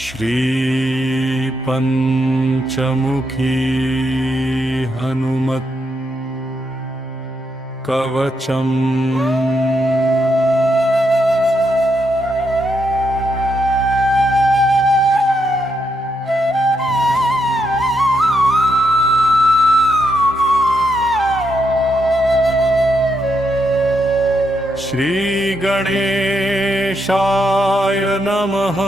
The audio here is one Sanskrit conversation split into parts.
श्रीपञ्चमुखी हनुमत् कवचम्। श्रीगणेशाय नमः।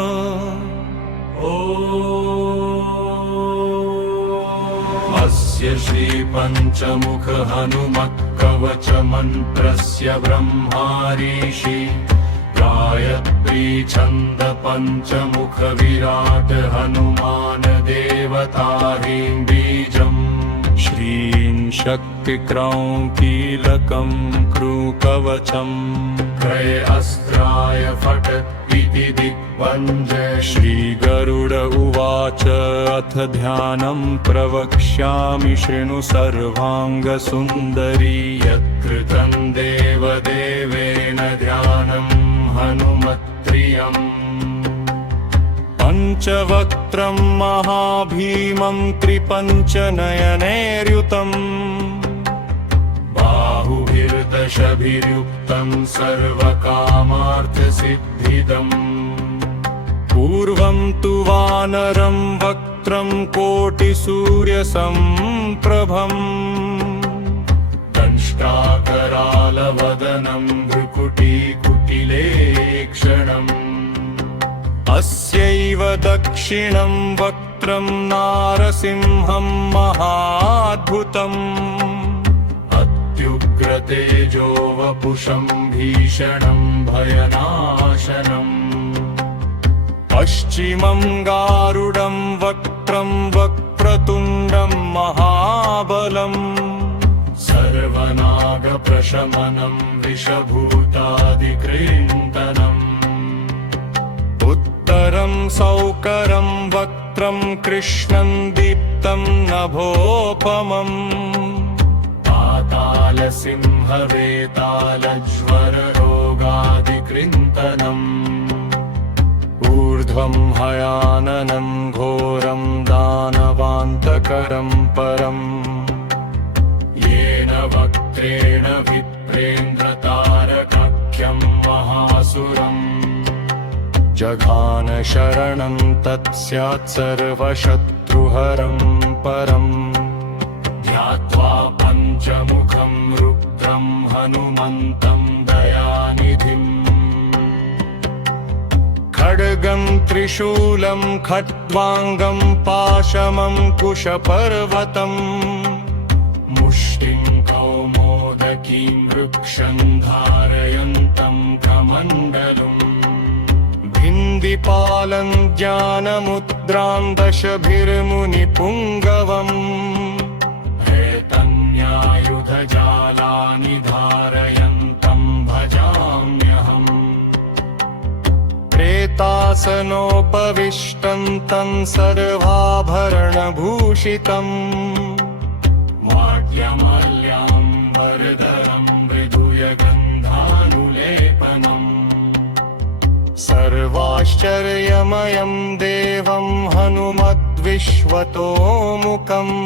अस्य श्रीपञ्चमुख हनुमत्कवचमन्त्रस्य ब्रह्माऋषि गायत्री छन्द पञ्चमुख विराट हनुमान देवतारीं बीजम्। श्रीं शक्तिक्रौं कीलकं क्रूकवचम् क्रय अस्त्राय फट् इति दिग्वञ्जय। श्रीगरुड उवाच अथ ध्यानं प्रवक्ष्यामि शृणु सर्वाङ्गसुन्दरी। यत्कृतं देवदेवेन ध्यानं हनुमत्प्रियम्। पञ्चवक्त्रं महाभीमं त्रिपञ्चनयनैर्युतम्। बाहुभिर्दशभिर्युक्तं सर्वकामार्थसिद्धिदम्। पूर्वं तु वानरं वक्त्रं कोटिसूर्यसम्प्रभम्। दंष्ट्राकरालवदनं भ्रुकुटीकुटिलेक्षणम्। अस्यैव दक्षिणं वक्त्रं नारसिंहं महाद्भुतम्। अत्युग्रतेजो वपुषं भीषणं भयनाशनम्। पश्चिमं गारुडं वक्त्रं वक्रतुण्डं महाबलम्। सर्वनागप्रशमनं विषभूतादिकृन्तनम्। उत्तरं सौकरं वक्त्रं कृष्णं दीप्तं नभोपमम्। पातालसिंहवेतालज्वररोगादिकृन्तनम्। ऊर्ध्वं हयाननं घोरं दानवान्तकरं परम्। येन वक्त्रेण विप्रेन्द्रतारकाख्यं महासुरम्। जघान शरणं तत्स्यात् सर्वशत्रुहरं परम्। ध्यात्वा पञ्चमुखं रुद्रं हनुमन्तं दयानिधिम्। खड्गं त्रिशूलं खट्वाङ्गं पाशमं कुशपर्वतम्। मुष्टिं कौमोदकीं वृक्षं धारयन्तं कमण्डलुम्। भिन्दिपालं ज्ञानमुद्रां दशभिर्मुनिपुङ्गवम्। हेतन्यायुधजालानि धारयन्तं भजाम्यहम्। प्रेतासनोपविष्टं तं सर्वाभरणभूषितम्। माल्यमाल्याम्बरधरं मृदुयगन्धानुलेपनम्। सर्वाश्चर्यमयं देवं हनुमद्विश्वतोमुखम्।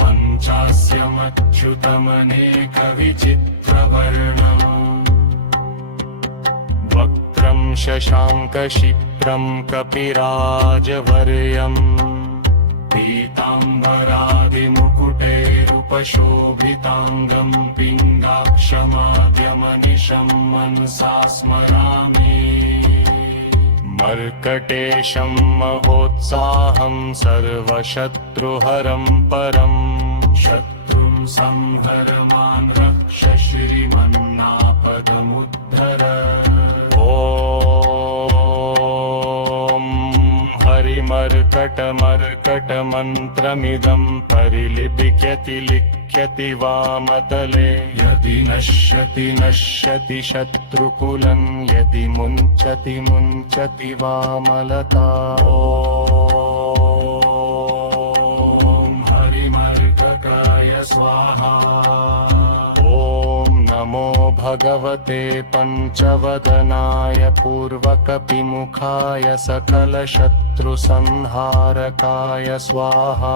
पञ्चास्यमच्युतमनेकविचित्रवर्णम्। वक्त्रं शशाङ्कशिप्रं कपिराजवर्यम्। पीताम्बरादिमुकुटैरुपशोभिताङ्गं पिङ्गाक्षमाद्यमनिशं मनसा स्मरामि। मर्कटेशं महोत्साहं सर्वशत्रुहरं परम्। शत्रुं संहर मां रक्ष श्रीमन्नापदमुद्धर। ॐ हरिमर्कटमर्कटमन्त्रमिदं परिलिपिक्यति लिख्यति वामतले। यदि नश्यति नश्यति शत्रुकुलं यदि मुञ्चति मुञ्चति वामलता। ॐ हरिमर्ककाय स्वाहा। ॐ नमो भगवते पञ्चवदनाय पूर्वकपिमुखाय सकलशत्रुसंहारकाय स्वाहा।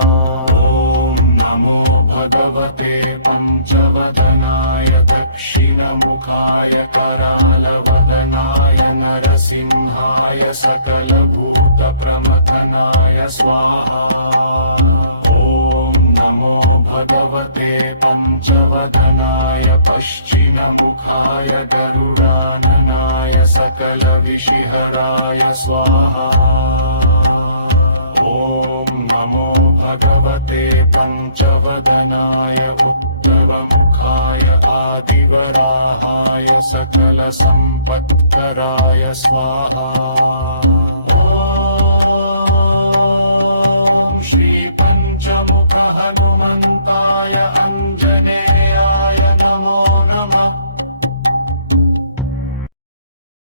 ॐ नमो भगवते पञ्चवदनाय दक्षिणमुखाय करालवदनाय नरसिंहाय सकलभूतप्रमथनाय स्वाहा। ॐ नमो भगवते पञ्चवदनाय पश्चिममुखाय गरुडाननाय सकलविषिहराय स्वाहा। ॐ नमो भगवते पञ्चवदनाय उत्तरमुखाय आदिवराहाय सकलसम्पत्कराय स्वाहा। ॐ श्रीपञ्चमुख हनुमन्ताय अञ्जनेयाय नमो